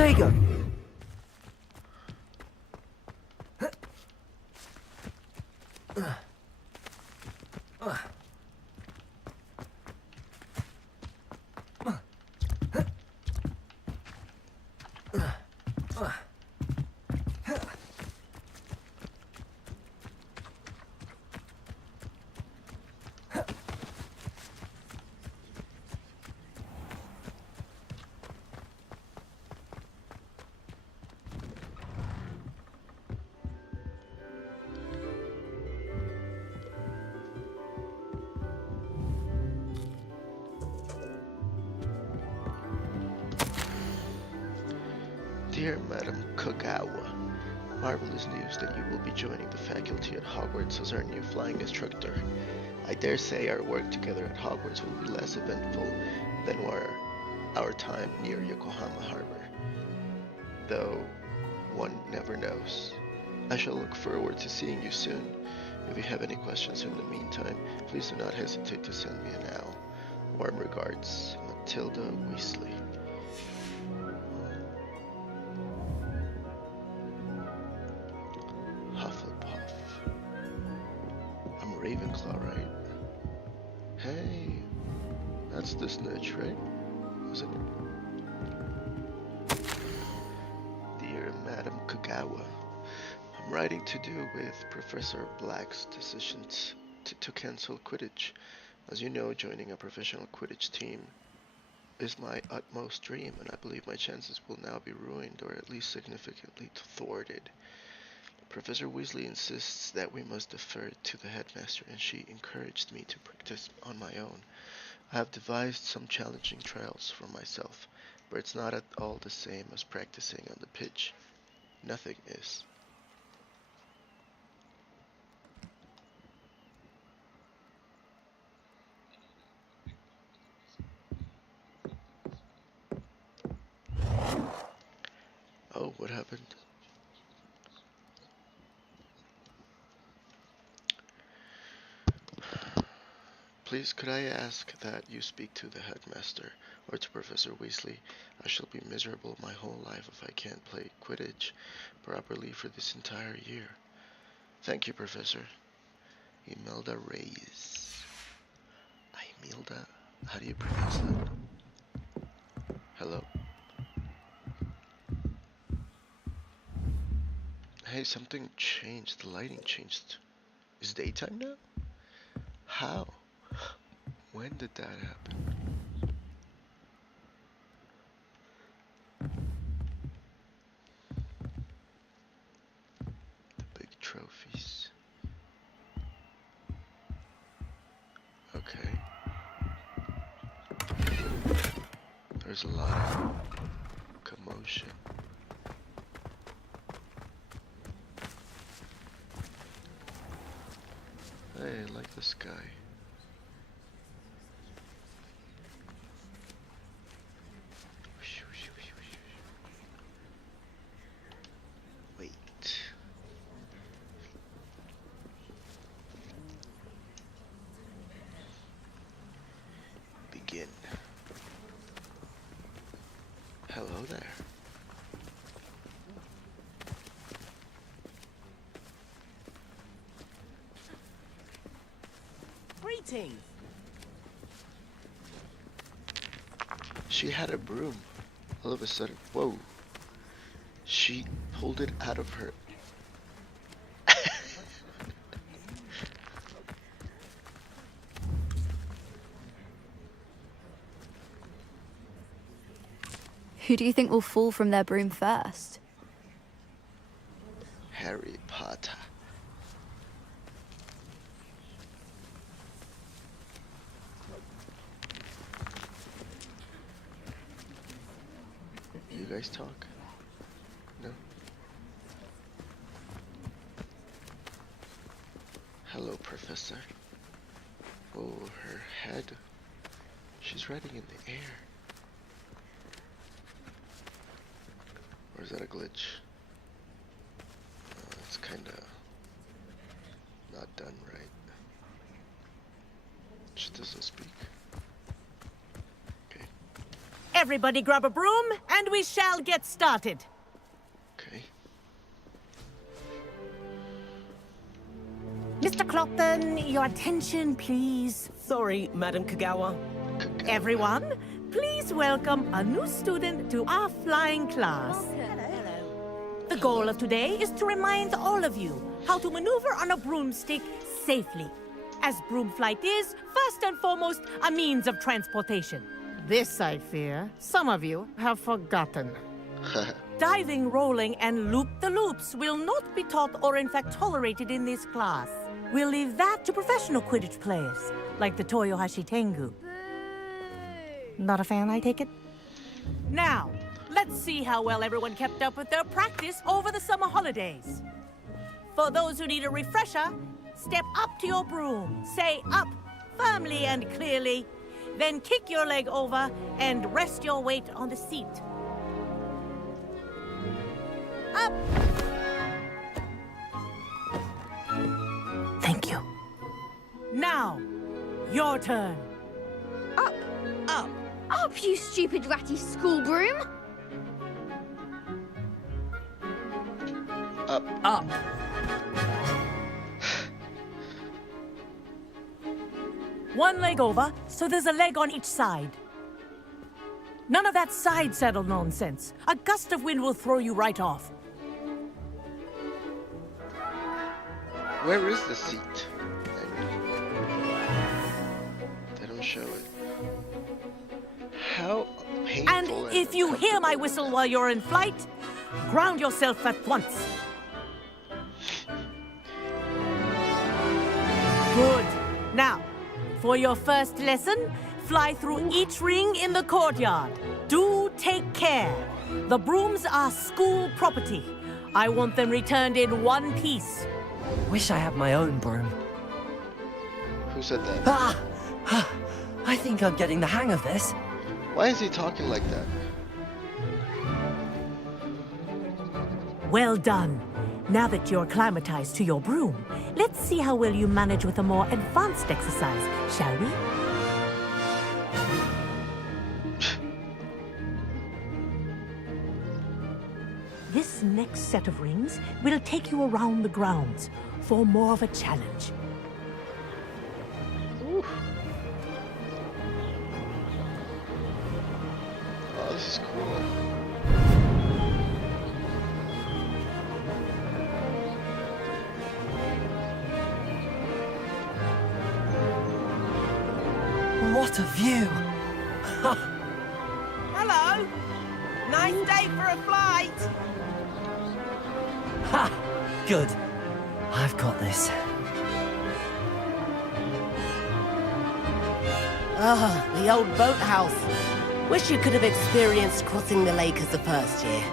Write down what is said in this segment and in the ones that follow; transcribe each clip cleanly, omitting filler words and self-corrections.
There you go. Dear Madam Kogawa, marvelous news that you will be joining the faculty at Hogwarts as our new flying instructor. I dare say our work together at Hogwarts will be less eventful than our time near Yokohama Harbor, though one never knows. I shall look forward to seeing you soon. If you have any questions in the meantime, please do not hesitate to send me an owl. Warm regards, Matilda Weasley. Hufflepuff. I'm Ravenclaw, right? Hey, that's the snitch, right? Isn't it? Dear Madam Kogawa, I'm writing to do with Professor Black's decision to cancel Quidditch. As you know, joining a professional Quidditch team is my utmost dream, and I believe my chances will now be ruined, or at least significantly thwarted. Professor Weasley insists that we must defer to the headmaster, and she encouraged me to practice on my own. I have devised some challenging trials for myself, but it's not at all the same as practicing on the pitch. Nothing is. Oh, what happened? Please, could I ask that you speak to the headmaster or to Professor Weasley? I shall be miserable my whole life if I can't play Quidditch properly for this entire year. Thank you, Professor. Imelda Reyes. Imelda? How do you pronounce that? Hello? Hey, something changed. The lighting changed. Is daytime now? How? When did that happen? The big trophies. Okay. There's a lot of commotion. Hey, I like the sky. Wait. Begin. Hello there. Greetings. She had a broom. All of a sudden, whoa. She pulled it out of her. Who do you think will fall from their broom first? Harry Potter. You guys talk? No? Hello, Professor. Oh, her head. She's riding in the air. Or is that a glitch? It's kinda not done right. She doesn't speak. Okay. Everybody grab a broom, and we shall get started. Okay. Mr. Clopton, your attention, please. Sorry, Madam Kagawa. Everyone, please welcome a new student to our flying class. The goal of today is to remind all of you how to maneuver on a broomstick safely, as broom flight is, first and foremost, a means of transportation. This, I fear, some of you have forgotten. Diving, rolling, and loop-the-loops will not be taught or in fact tolerated in this class. We'll leave that to professional Quidditch players, like the Toyohashi Tengu. Not a fan, I take it? Now, let's see how well everyone kept up with their practice over the summer holidays. For those who need a refresher, step up to your broom, say up firmly and clearly, then kick your leg over and rest your weight on the seat. Up! Thank you. Now, your turn. Up! Up! Up, you stupid ratty school broom! Up. Up. One leg over, so there's a leg on each side. None of that side saddle nonsense. A gust of wind will throw you right off. Where is the seat? They don't show it. How painful. And if you hear my whistle while you're in flight, ground yourself at once. Good. Now, for your first lesson, fly through each ring in the courtyard. Do take care. The brooms are school property. I want them returned in one piece. Wish I had my own broom. Who said that? Ah! I think I'm getting the hang of this. Why is he talking like that? Well done. Now that you're acclimatized to your broom, let's see how well you manage with a more advanced exercise, shall we? This next set of rings will take you around the grounds for more of a challenge. Ooh. Oh, this is cool. What a view! Hello. Nice day for a flight. Ha! Good. I've got this. Ah, the old boathouse. Wish you could have experienced crossing the lake as the first year.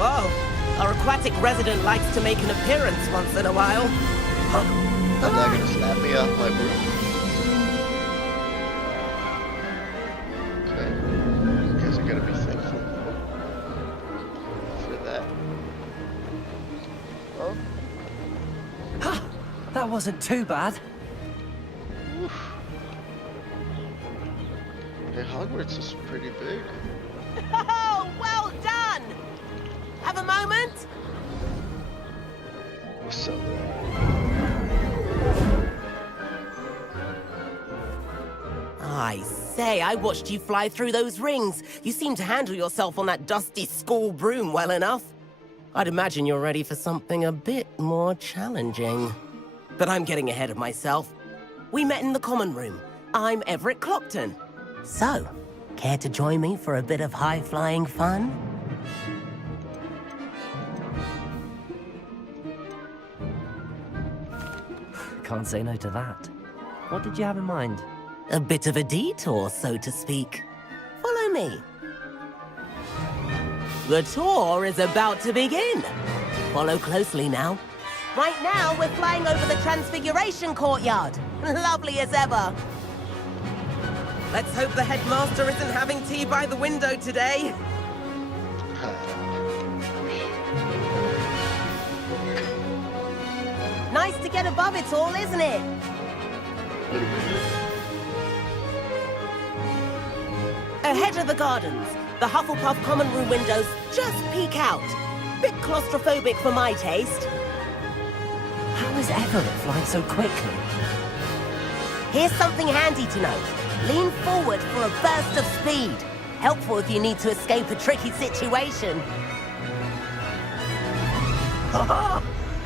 Whoa, our aquatic resident likes to make an appearance once in a while. I'm not gonna slap me off my broom. Okay. Guess I gotta be thankful for that. Oh. Ha! That wasn't too bad. Oof. Hey, Hogwarts is pretty big. Oh, well done! Have a moment? What's up? I say, I watched you fly through those rings. You seem to handle yourself on that dusty school broom well enough. I'd imagine you're ready for something a bit more challenging. But I'm getting ahead of myself. We met in the common room. I'm Everett Clopton. So, care to join me for a bit of high-flying fun? Can't say no to that. What did you have in mind? A bit of a detour, so to speak. Follow me. The tour is about to begin. Follow closely now. Right now, we're flying over the Transfiguration Courtyard. Lovely as ever. Let's hope the headmaster isn't having tea by the window today. Nice to get above it all, isn't it? Ahead of the gardens, the Hufflepuff common room windows just peek out. Bit claustrophobic for my taste. How is Everett flying so quickly? Here's something handy to know. Lean forward for a burst of speed. Helpful if you need to escape a tricky situation.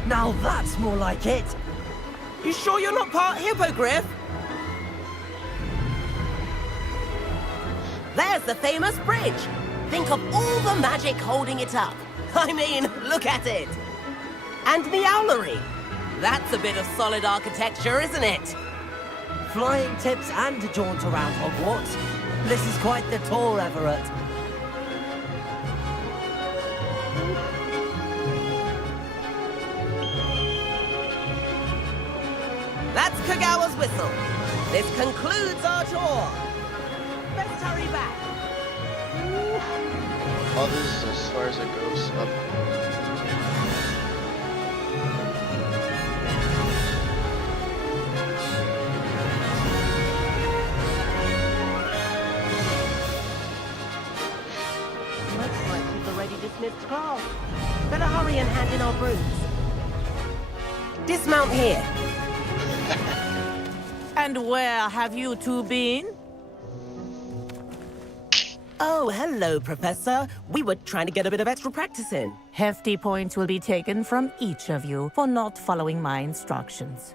Now that's more like it. You sure you're not part hippogriff? There's the famous bridge. Think of all the magic holding it up. I mean, look at it. And the owlery. That's a bit of solid architecture, isn't it? Flying tips and a jaunt around Hogwarts. This is quite the tour, Everett. That's Kagawa's whistle. This concludes our tour. Let's hurry back. Oh, this is as far as it goes up. Looks like we've already dismissed class. Better hurry and hand in our brooms. Dismount here. And where have you two been? Oh, hello, Professor. We were trying to get a bit of extra practice in. Hefty points will be taken from each of you for not following my instructions.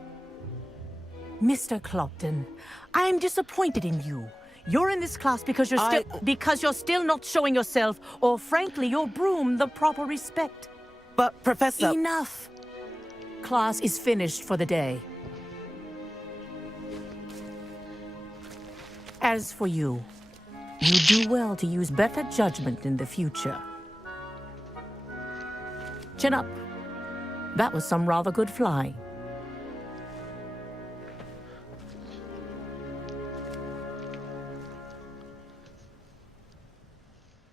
Mr. Clopton, I'm disappointed in you. You're in this class because you're still not showing yourself, or frankly, your broom the proper respect. But, Professor... Enough. Class is finished for the day. As for you, you do well to use better judgment in the future. Chin up. That was some rather good flying.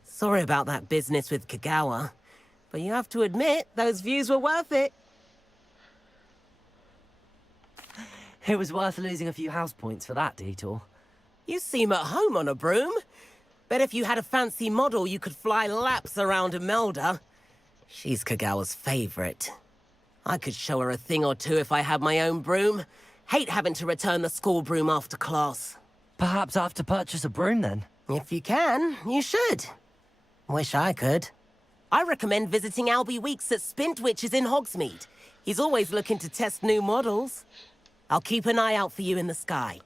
Sorry about that business with Kagawa, but you have to admit, those views were worth it. It was worth losing a few house points for that detour. You seem at home on a broom. Bet if you had a fancy model, you could fly laps around Imelda. She's Kagawa's favorite. I could show her a thing or two if I had my own broom. Hate having to return the school broom after class. Perhaps I have to purchase a broom then. If you can, you should. Wish I could. I recommend visiting Albie Weeks at Spintwitches in Hogsmeade. He's always looking to test new models. I'll keep an eye out for you in the sky.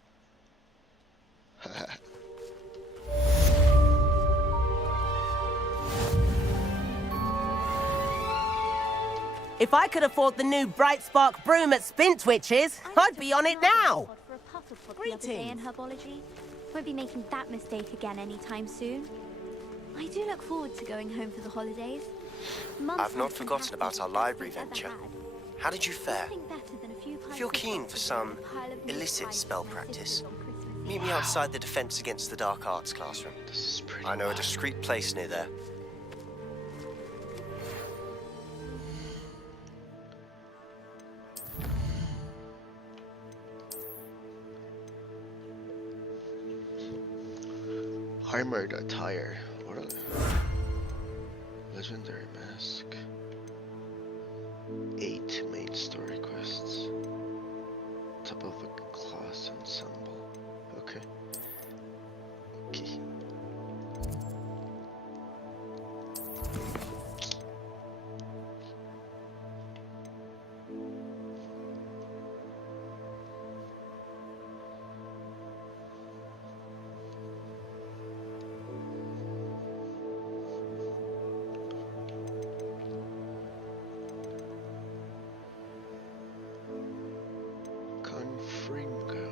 If I could afford the new Bright Spark broom at Spintwitches, I'd be on it now. Greetings. In herbology. Won't be making that mistake again anytime soon. I do look forward to going home for the holidays. I've not forgotten about our library venture. How did you fare? If you're keen for some illicit spell practice, meet me outside the Defense Against the Dark Arts classroom. This is pretty I know a wild. discreet place near there. Armored attire. What a legendary mask. 8 main story quests. Top of a class ensemble. Okay. Okay. Confringo.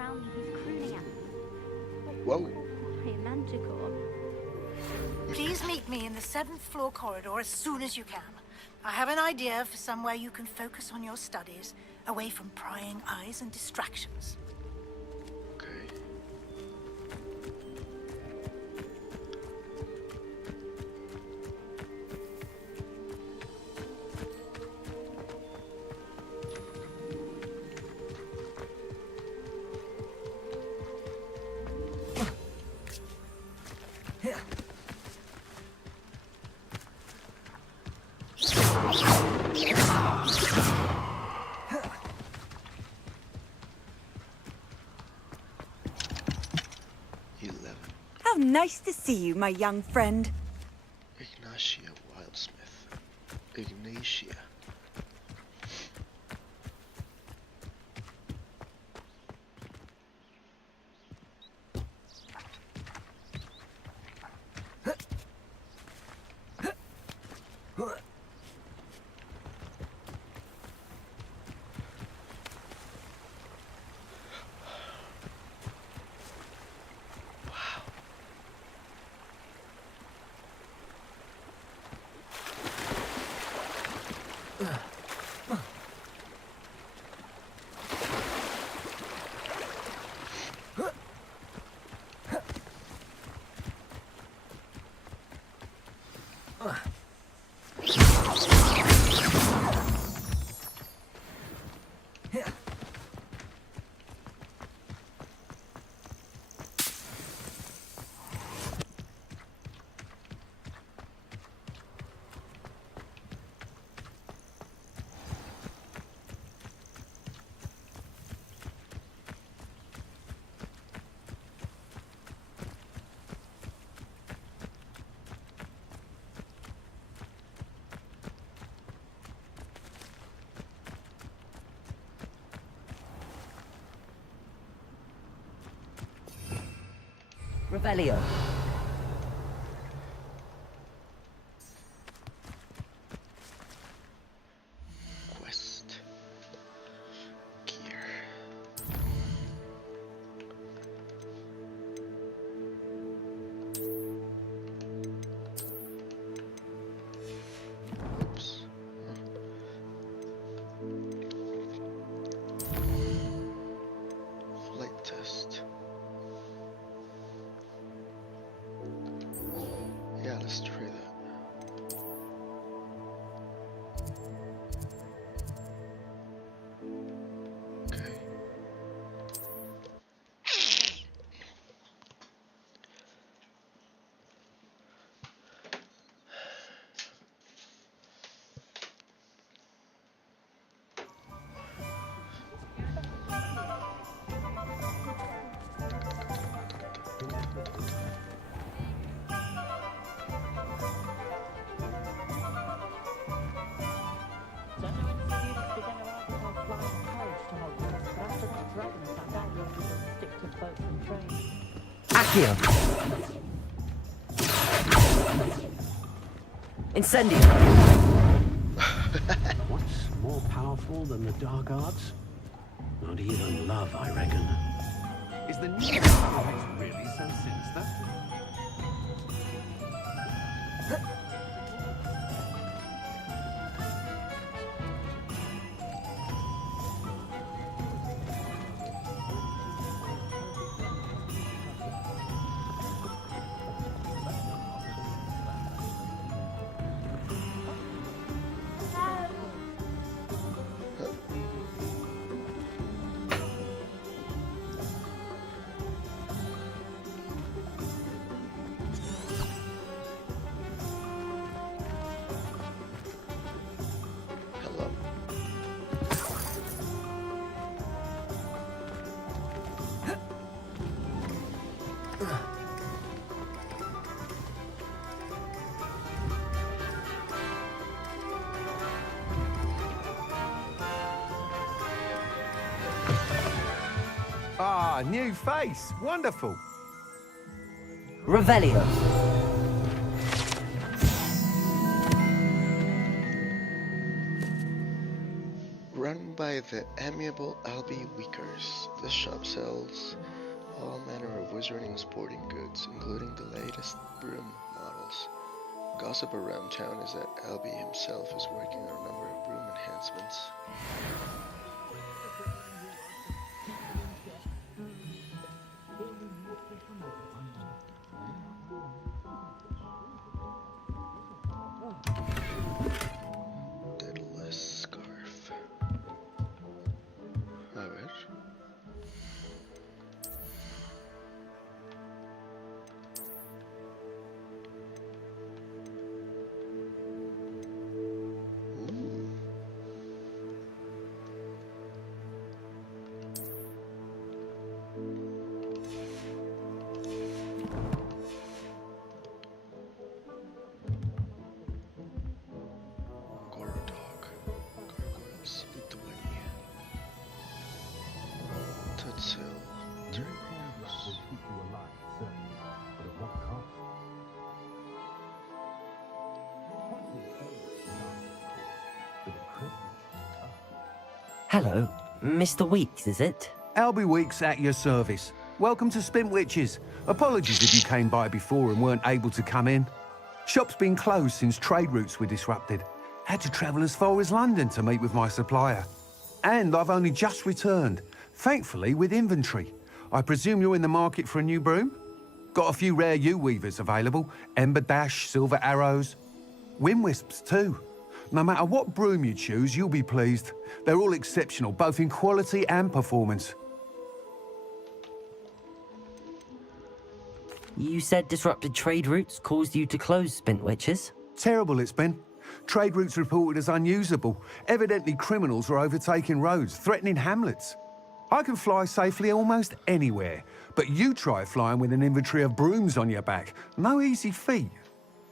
around me, he's crooning at me. Whoa. Hey, Manticore. Please meet me in the 7th floor corridor as soon as you can. I have an idea for somewhere you can focus on your studies, away from prying eyes and distractions. Okay. How nice to see you, my young friend. Ignatia Wildsmith. Ignatia. Revelio. Quest. Gear. Oops. Flight test. Yeah, let's try that. Okay. Accio. Incendio. What's more powerful than the Dark Arts? Not even love, I reckon. Is the new Dark really so sinister? Hello. Ah, new face. Wonderful. Revelio. Run by the amiable Albie Weakers. This shop sells all manner of wizarding and sporting goods, including the latest broom models. Gossip around town is that Albie himself is working on a number of broom enhancements. Deadless scarf. Alright. Hello, Mr. Weeks, is it? Albie Weeks at your service. Welcome to Spintwitches. Apologies if you came by before and weren't able to come in. Shop's been closed since trade routes were disrupted. Had to travel as far as London to meet with my supplier. And I've only just returned, thankfully with inventory. I presume you're in the market for a new broom? Got a few rare U-weavers available. Ember Dash, Silver Arrows. Wind Wisps too. No matter what broom you choose, you'll be pleased. They're all exceptional, both in quality and performance. You said disrupted trade routes caused you to close Spintwitches? Terrible it's been. Trade routes reported as unusable. Evidently criminals were overtaking roads, threatening hamlets. I can fly safely almost anywhere, but you try flying with an inventory of brooms on your back. No easy feat.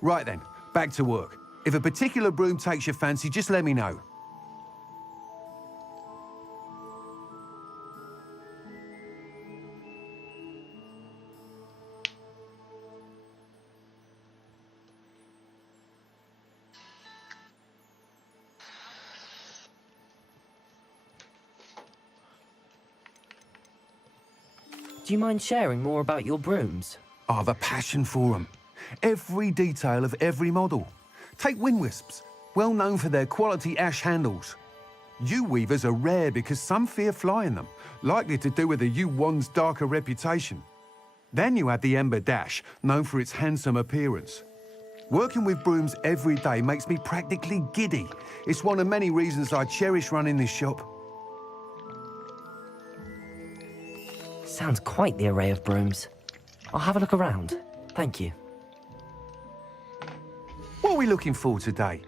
Right then, back to work. If a particular broom takes your fancy, just let me know. Do you mind sharing more about your brooms? I've a passion for them. Every detail of every model. Take Wind Wisps, well known for their quality ash handles. U-weavers are rare because some fear flying them, likely to do with the U-wand's darker reputation. Then you have the Ember Dash, known for its handsome appearance. Working with brooms every day makes me practically giddy. It's one of many reasons I cherish running this shop. Sounds quite the array of brooms. I'll have a look around. Thank you. What are we looking for today?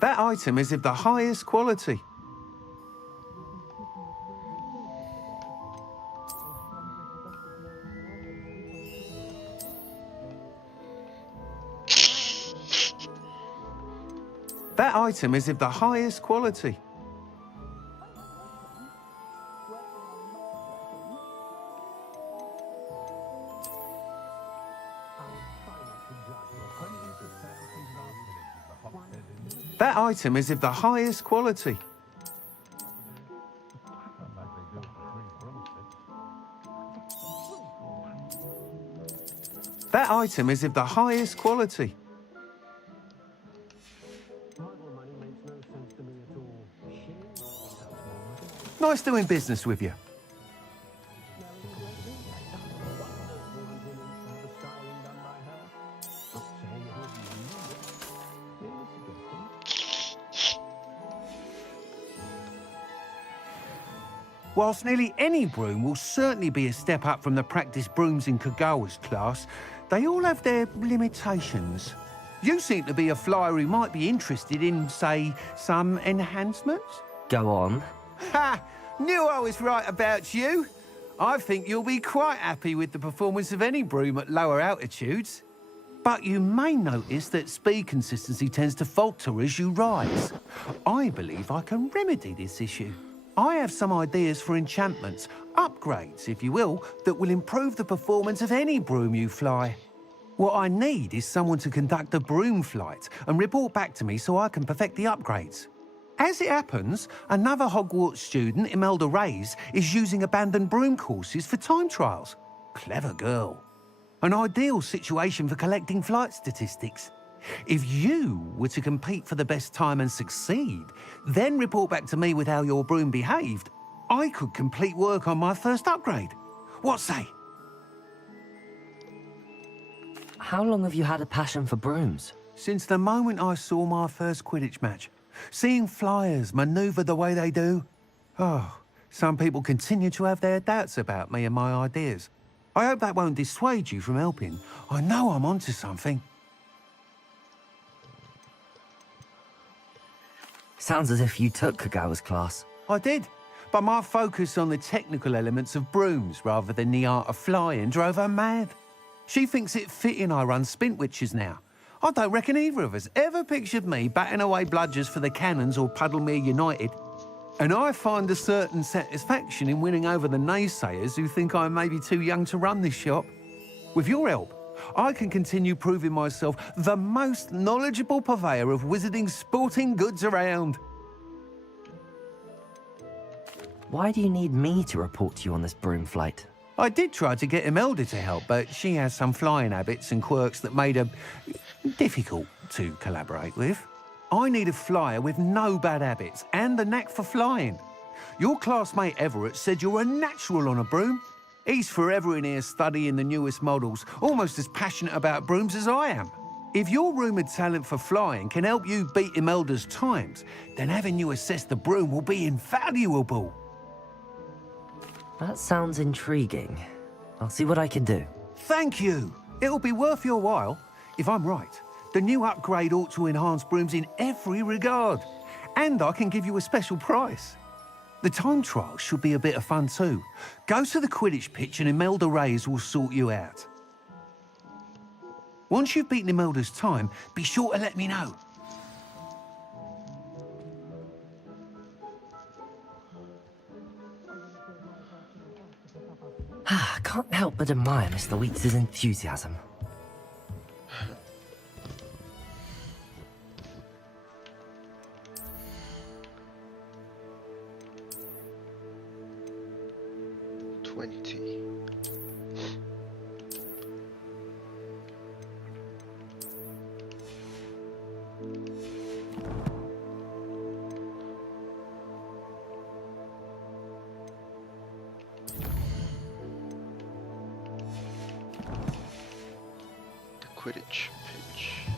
That item is of the highest quality. That item is of the highest quality. That item is of the highest quality. That item is of the highest quality. Nice doing business with you. Whilst nearly any broom will certainly be a step up from the practice brooms in Kagawa's class, they all have their limitations. You seem to be a flyer who might be interested in, say, some enhancements? Go on. Ha! Knew I was right about you. I think you'll be quite happy with the performance of any broom at lower altitudes. But you may notice that speed consistency tends to falter as you rise. I believe I can remedy this issue. I have some ideas for enchantments, upgrades, if you will, that will improve the performance of any broom you fly. What I need is someone to conduct a broom flight and report back to me so I can perfect the upgrades. As it happens, another Hogwarts student, Imelda Reyes, is using abandoned broom courses for time trials. Clever girl. An ideal situation for collecting flight statistics. If you were to compete for the best time and succeed, then report back to me with how your broom behaved, I could complete work on my first upgrade. What say? How long have you had a passion for brooms? Since the moment I saw my first Quidditch match. Seeing flyers manoeuvre the way they do. Oh, some people continue to have their doubts about me and my ideas. I hope that won't dissuade you from helping. I know I'm onto something. Sounds as if you took Kagawa's class. I did, but my focus on the technical elements of brooms rather than the art of flying drove her mad. She thinks it fitting I run Spintwitches now. I don't reckon either of us ever pictured me batting away bludgers for the Cannons or Puddlemere United. And I find a certain satisfaction in winning over the naysayers who think I may be too young to run this shop. With your help, I can continue proving myself the most knowledgeable purveyor of wizarding sporting goods around. Why do you need me to report to you on this broom flight? I did try to get Imelda to help, but she has some flying habits and quirks that made her difficult to collaborate with. I need a flyer with no bad habits and the knack for flying. Your classmate Everett said you're a natural on a broom. He's forever in here studying the newest models, almost as passionate about brooms as I am. If your rumoured talent for flying can help you beat Imelda's times, then having you assess the broom will be invaluable. That sounds intriguing. I'll see what I can do. Thank you. It'll be worth your while. If I'm right, the new upgrade ought to enhance brooms in every regard. And I can give you a special price. The time trial should be a bit of fun too. Go to the Quidditch pitch and Imelda Reyes will sort you out. Once you've beaten Imelda's time, be sure to let me know. I can't help but admire Mr. Weeks' enthusiasm. Quidditch pitch.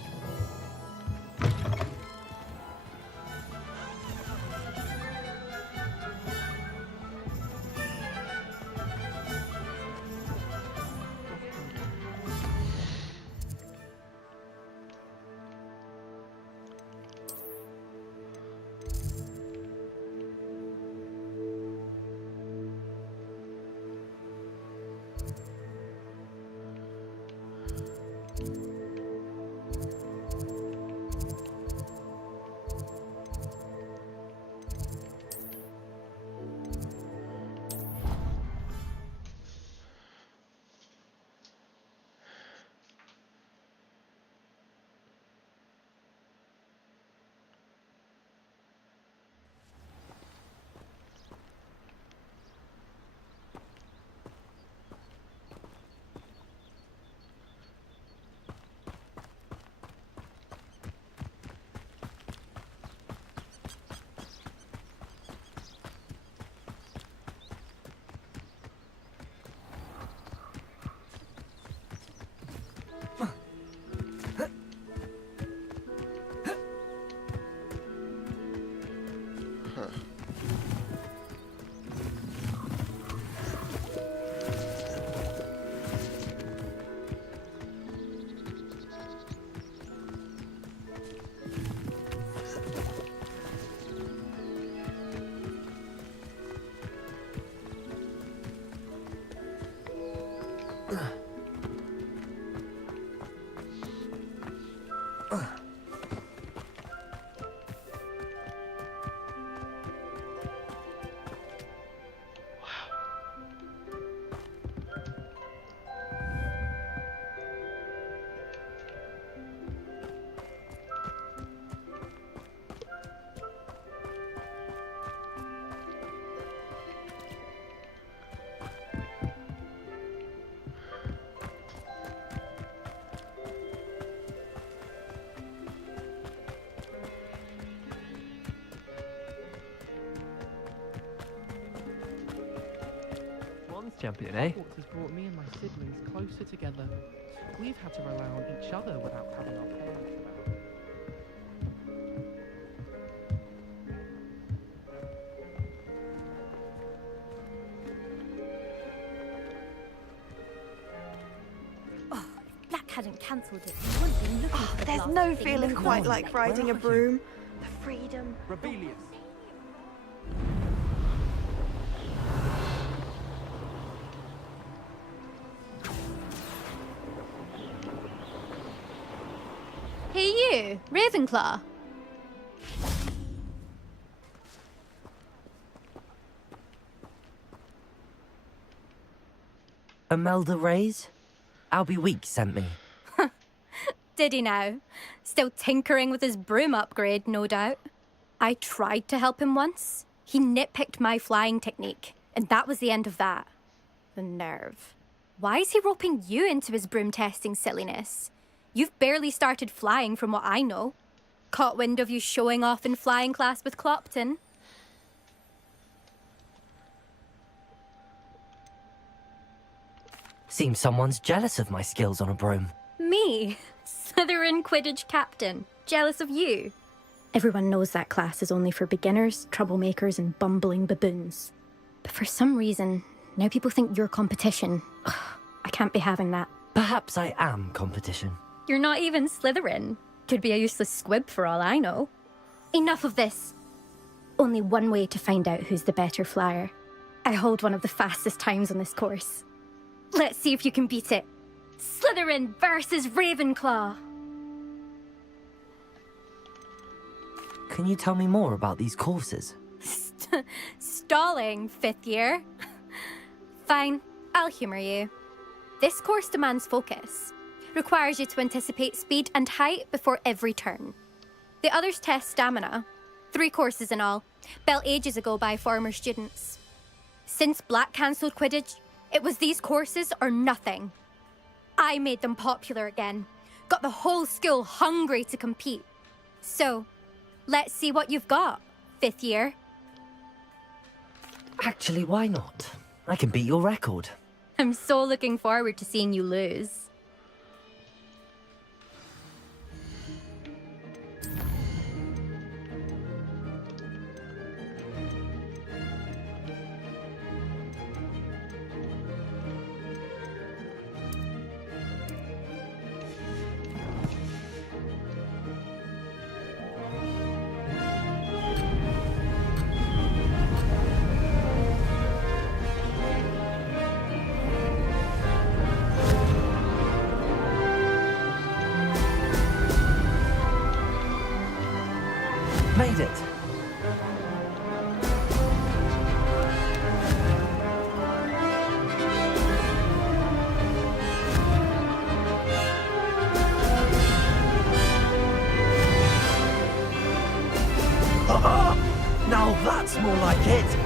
One's champion, eh? Sports has brought me and my siblings closer together. We've had to rely on each other without having our parents about. Oh, if Black hadn't cancelled it, we wouldn't be looking for the There's last no thing feeling in the quite morning. like riding a broom. The freedom. Rebellious. Hey you, Ravenclaw. Imelda Reyes? Albie Week sent me. Did he now? Still tinkering with his broom upgrade, no doubt. I tried to help him once. He nitpicked my flying technique, and that was the end of that. The nerve. Why is he roping you into his broom testing silliness? You've barely started flying from what I know. Caught wind of you showing off in flying class with Clopton. Seems someone's jealous of my skills on a broom. Me? Slytherin Quidditch captain. Jealous of you? Everyone knows that class is only for beginners, troublemakers, and bumbling baboons. But for some reason, now people think you're competition. Ugh, I can't be having that. Perhaps I am competition. You're not even Slytherin. Could be a useless squib for all I know. Enough of this. Only one way to find out who's the better flyer. I hold one of the fastest times on this course. Let's see if you can beat it. Slytherin versus Ravenclaw. Can you tell me more about these courses? Stalling, 5th year. Fine, I'll humour you. This course demands focus. Requires you to anticipate speed and height before every turn. The others test stamina. 3 courses in all, built ages ago by former students. Since Black cancelled Quidditch, it was these courses or nothing. I made them popular again. Got the whole school hungry to compete. So, let's see what you've got, 5th year. Actually, why not? I can beat your record. I'm so looking forward to seeing you lose. Made it. Now that's more like it.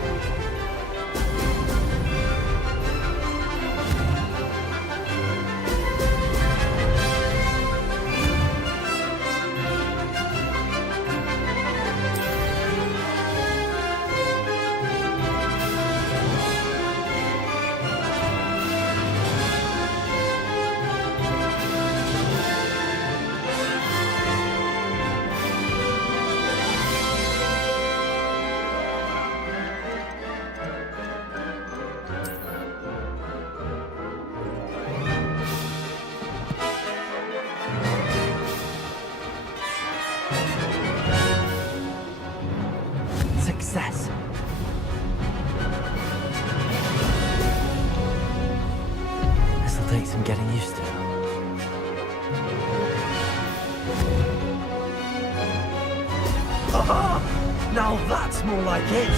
Now that's more like it.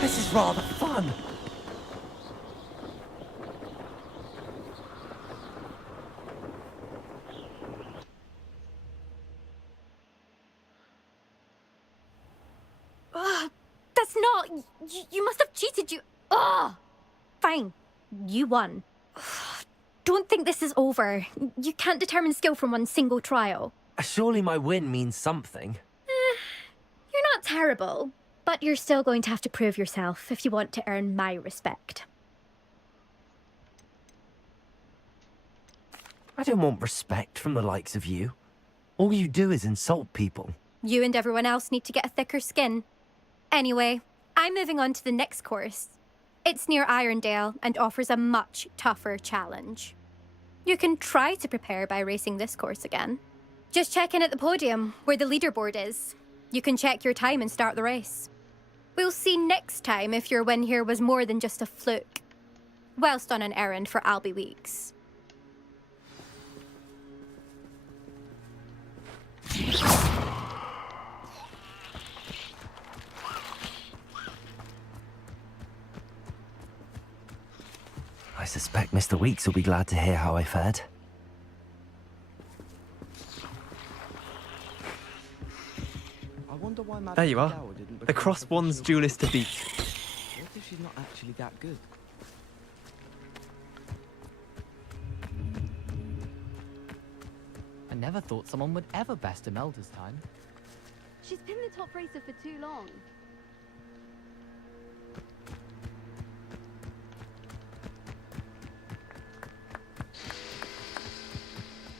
This is rather fun. That's not... You must have cheated, you... Ugh! Fine. You won. Don't think this is over. You can't determine skill from one single trial. Surely my win means something. You're not terrible, but you're still going to have to prove yourself if you want to earn my respect. I don't want respect from the likes of you. All you do is insult people. You and everyone else need to get a thicker skin. Anyway, I'm moving on to the next course. It's near Irondale and offers a much tougher challenge. You can try to prepare by racing this course again. Just check in at the podium, where the leaderboard is. You can check your time and start the race. We'll see next time if your win here was more than just a fluke. Whilst on an errand for Albie Weeks. I suspect Mr. Weeks will be glad to hear how I fared. There you are. The Crossbond's duelist to beat. What if she's not actually that good? I never thought someone would ever best Imelda's time. She's been the top racer for too long.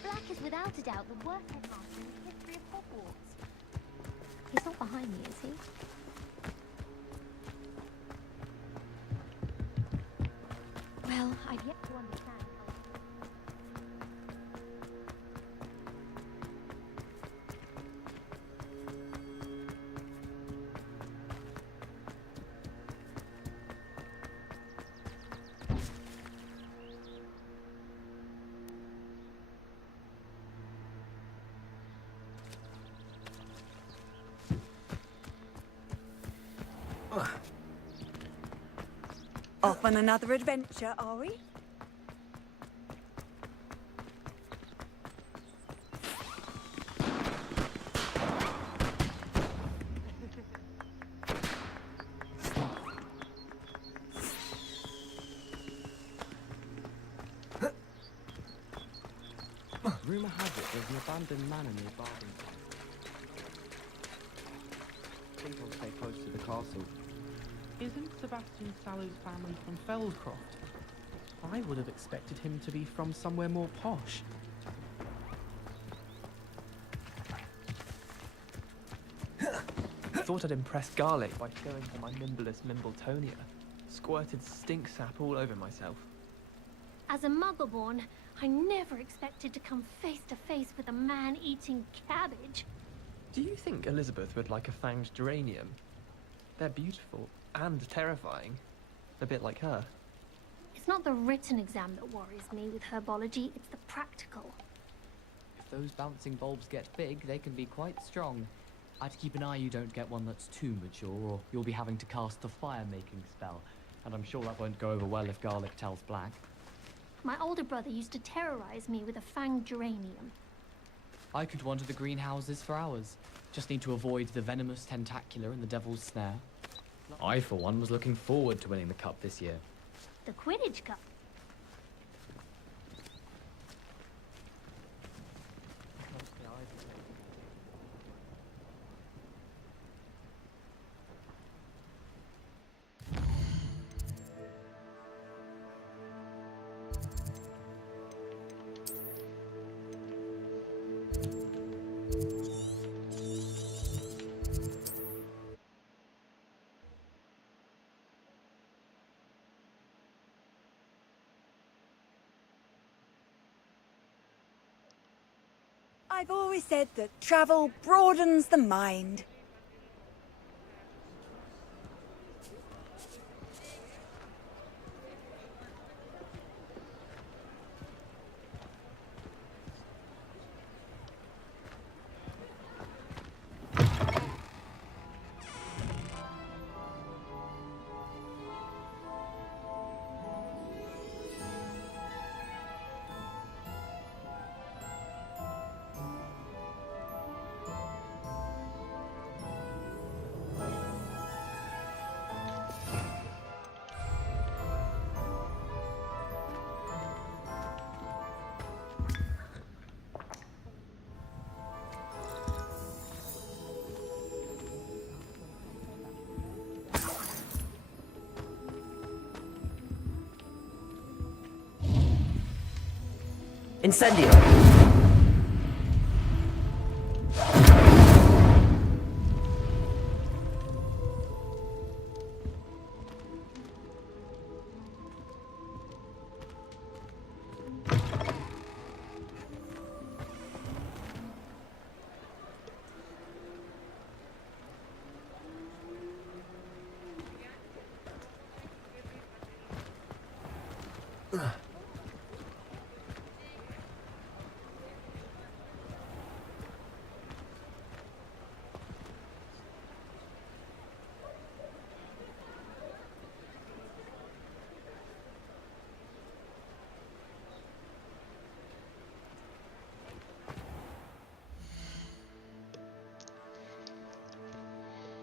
Black is without a doubt the worst headmaster in the history of Hogwarts. He's not behind me, is he? Well, I've yet to understand how... Off on another adventure, are we? Rumour has it there's an abandoned manor near Barlington. I think I'll stay close to the castle. Isn't Sebastian Sallow's family from Feldcroft? I would have expected him to be from somewhere more posh. Thought I'd impress Garlic by showing her my nimblest Mimbletonia. Squirted stink sap all over myself. As a Muggleborn, I never expected to come face to face with a man eating cabbage. Do you think Elizabeth would like a fanged geranium? They're beautiful and terrifying. A bit like her. It's not the written exam that worries me with herbology, it's the practical. If those bouncing bulbs get big, they can be quite strong. I'd keep an eye you don't get one that's too mature, or you'll be having to cast the fire-making spell. And I'm sure that won't go over well if Garlic tells Black. My older brother used to terrorize me with a fanged geranium. I could wander the greenhouses for hours. Just need to avoid the venomous tentacular and the devil's snare. I, for one, was looking forward to winning the cup this year. The Quidditch Cup. I've always said that travel broadens the mind. Incendio!